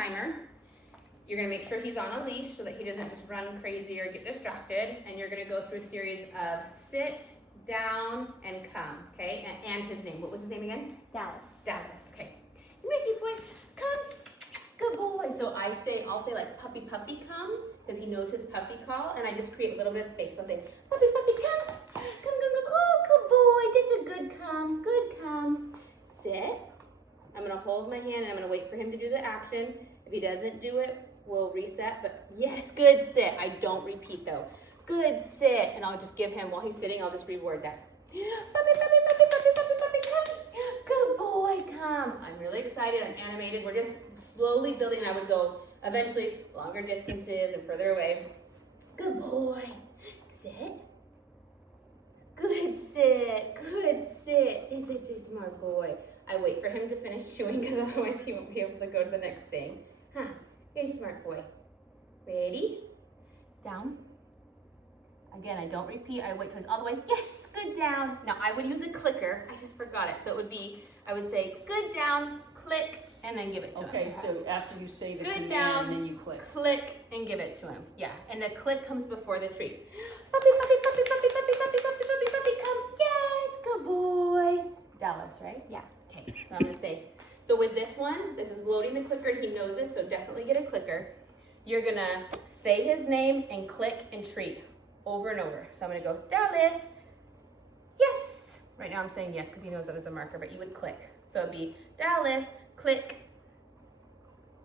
timer. You're gonna make sure he's on a leash so that he doesn't just run crazy or get distracted. And you're gonna go through a series of sit, down, and come, okay? And his name. What was his name again? Dallas. Dallas, okay. Mercy boy, come. Good boy. So I'll say like puppy, puppy, come, because he knows his puppy call, and I just create a little bit of space. So I'll say, puppy, puppy, come. Come, come, come. Oh, good boy. This is a good come. Good come. Sit. I'm gonna hold my hand and I'm gonna wait for him to do the action. If he doesn't do it, we'll reset, but yes, good sit. I don't repeat though. Good sit, and I'll just give him, while he's sitting, I'll just reword that. Puppy, puppy, puppy, puppy, puppy, puppy, come. Good boy, come. I'm really excited, I'm animated. We're just slowly building, and I would go eventually longer distances and further away. Good boy. Sit. Good sit, good sit. He's such a smart boy. I wait for him to finish chewing because otherwise he won't be able to go to the next thing. Huh, you're a smart boy. Ready? Down. Again, I don't repeat. I wait till he's all the way. Yes, good down. Now I would use a clicker. I just forgot it. So it would be, I would say good down, click, and then give it to him. Okay, so after you say the Good command, down. then you click. Click and give it to him. Yeah, and the click comes before the treat. Puppy, puppy, puppy, puppy, puppy, puppy, puppy, puppy, puppy, come. Yes, good boy. Dallas, right? Yeah. Okay, so I'm gonna say, so with this one, this is loading the clicker, and he knows this, so definitely get a clicker. You're gonna say his name and click and treat over and over. So I'm gonna go, Dallas, yes. Right now I'm saying yes because he knows that as a marker, but you would click. So it'd be Dallas, click,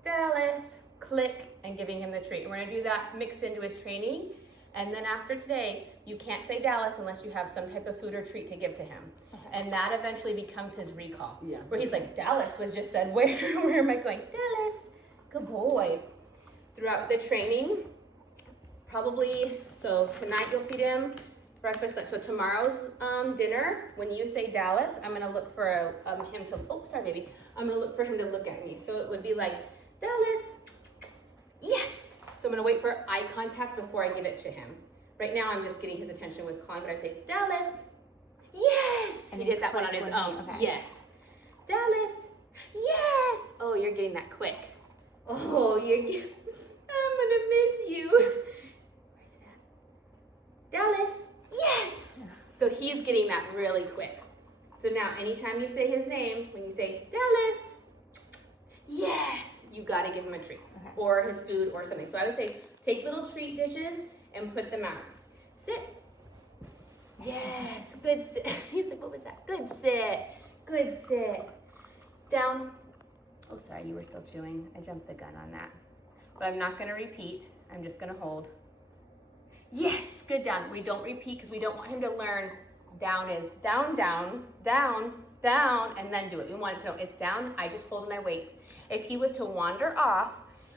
Dallas, click, and giving him the treat. And we're gonna do that mixed into his training. And then after today, you can't say Dallas unless you have some type of food or treat to give to him. Okay. And that eventually becomes his recall. Yeah. Where he's like, Dallas was just said, where am I going? Dallas, good boy. Throughout the training, probably, so tonight you'll feed him breakfast, lunch. So tomorrow's dinner, when you say Dallas, I'm gonna look for him to, oh, sorry baby. I'm gonna look for him to look at me. So it would be like, Dallas, yes. So I'm gonna wait for eye contact before I give it to him. Right now I'm just getting his attention with calling, but I'd say, Dallas, yes. And He then did that one on click his when he- own, okay. yes. Dallas, yes. Oh, you're getting that quick. Oh, I'm gonna miss you. Where's it at? Dallas, yes. So he's getting that really quick. So now anytime you say his name, when you say Dallas, yes, you gotta give him a treat. Okay. Or his food or something. So I would say take little treat dishes and put them out. Sit. Yes, good sit. He's like, what was that? Good sit, good sit. Down. Oh, sorry, you were still chewing. I jumped the gun on that. But I'm not gonna repeat. I'm just gonna hold. Yes, good down. We don't repeat because we don't want him to learn down is down, down, down, down, and then do it. We want him to know it's down. I just hold and I wait. If he was to wander off,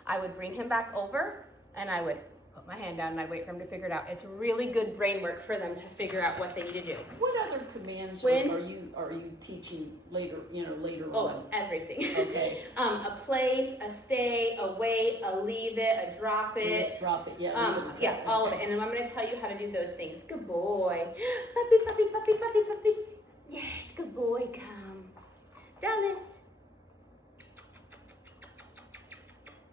I would bring him back over and I would put my hand down and I'd wait for him to figure it out. It's really good brain work for them to figure out what they need to do. What other commands When- are you teaching later? Later Oh, on. everything. Okay. A place, a stay, a wait, a leave it, a drop it. Drop it. Yeah. Yeah, all of it. And then I'm gonna tell you how to do those things. Good boy. Puppy, puppy, puppy, puppy, puppy. Yes, good boy, come. Dallas.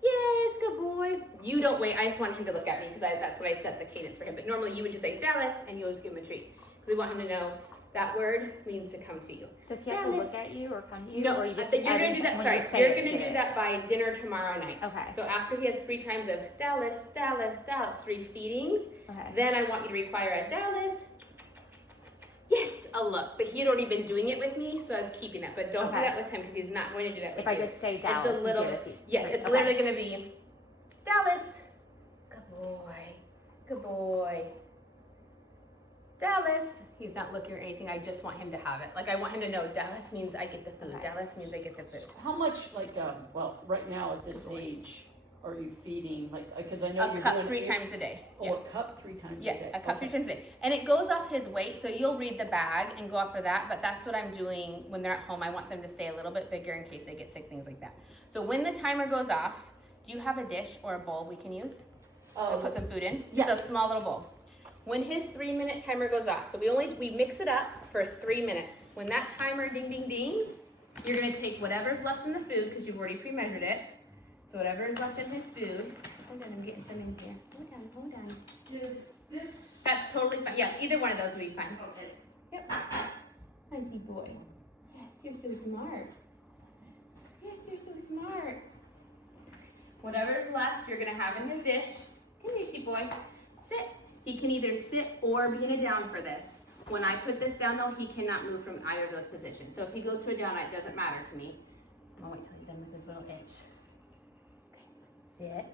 Yes, good boy. You don't wait. I just want him to look at me because that's what I set the cadence for him. But normally you would just say Dallas and you always give him a treat. We want him to know that word means to come to you. Does he have to Dallas. look at you or come to you? No, or you just you're gonna do that. when Sorry, you say you're it, gonna you do it? that by dinner tomorrow night. Okay. So after he has 3 times of Dallas, Dallas, Dallas, 3 feedings, Okay. then I want you to require a Dallas. Yes, a look. But he had already been doing it with me, so I was keeping that. But don't do Okay. that with him because he's not going to do that with If I you. just say Dallas, It's a little. you do it. Yes, it's Okay. literally gonna be Dallas. Good boy. Good boy. Dallas. He's not looking or anything. I just want him to have it. Like I want him to know Dallas means I get the food. Okay. Dallas means I get the food. How much, well, right now at this age, are you feeding? Because I know A you're cup doing 3 times a day. Oh, Yeah. a cup 3 times Yes, a day. a cup Okay. 3 times a day. And it goes off his weight, so you'll read the bag and go off for that, but that's what I'm doing when they're at home. I want them to stay a little bit bigger in case they get sick, things like that. So when the timer goes off, do you have a dish or a bowl we can use? To put some food in? Yes. Just a small little bowl. When his 3-minute timer goes off, so we mix it up for 3 minutes. When that timer ding ding dings, you're gonna take whatever's left in the food, because you've already pre-measured it. So So whatever is left in his food. Hold on, I'm getting some in here. Hold on. Is this? That's totally fine. Yeah, either one of those would be fine. Okay. Yep. Hunty boy. Yes, you're so smart. Yes, you're so smart. Whatever's left, you're gonna have in his dish. Come here, sheep boy. Sit. He can either sit or be in a down for this. When I put this down though, he cannot move from either of those positions. So if he goes to a down, it doesn't matter to me. I'm gonna wait till he's done with his little itch. Okay, sit.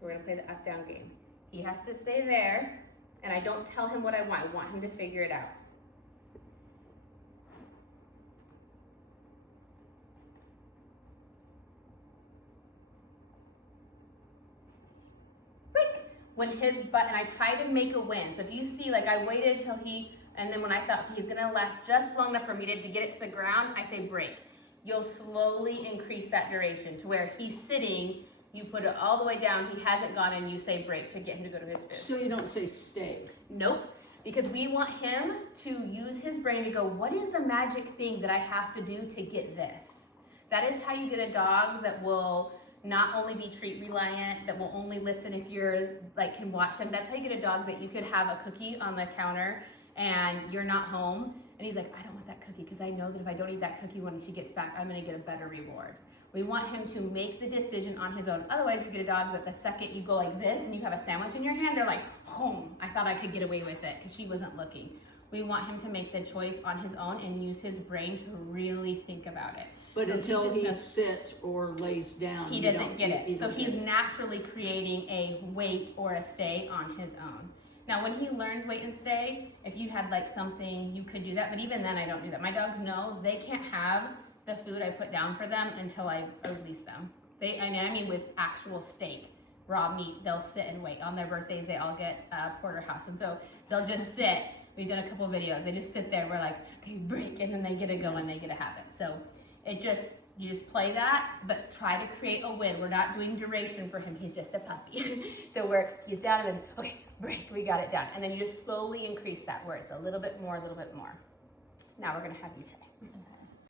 So we're gonna play the up down game. He has to stay there, and I don't tell him what I want him to figure it out. When his butt, and I try to make a win. So if you see, like I waited till and then when I thought he's gonna last just long enough for me to get it to the ground, I say break. You'll slowly increase that duration to where he's sitting, you put it all the way down, he hasn't gone, and you say break to get him to go to his food. So you don't say stay? Nope, because we want him to use his brain to go, what is the magic thing that I have to do to get this? That is how you get a dog that will not only be treat reliant, that will only listen if you're like can watch him. That's how you get a dog that you could have a cookie on the counter and you're not home and he's like, I don't want that cookie because I know that if I don't eat that cookie when she gets back, I'm gonna get a better reward. We want him to make the decision on his own. Otherwise you get a dog that the second you go like this and you have a sandwich in your hand, they're like, home, I thought I could get away with it because she wasn't looking. We want him to make the choice on his own and use his brain to really think about it. But So until just he knows- sits or lays down, he you doesn't don't- get it. you So don't he's get it. naturally creating a wait or a stay on his own. Now, when he learns wait and stay, if you had like something, you could do that. But even then, I don't do that. My dogs know they can't have the food I put down for them until I release them. I mean, with actual steak, raw meat, they'll sit and wait. On their birthdays, they all get porterhouse. And so they'll just sit. We've done a couple videos. They just sit there. We're like, okay, break. And then they get to go and they get to have it. So you just play that, but try to create a win. We're not doing duration for him. He's just a puppy. So he's down and then, okay, break, we got it done. And then you just slowly increase that where it's a little bit more, a little bit more. Now we're gonna have you try.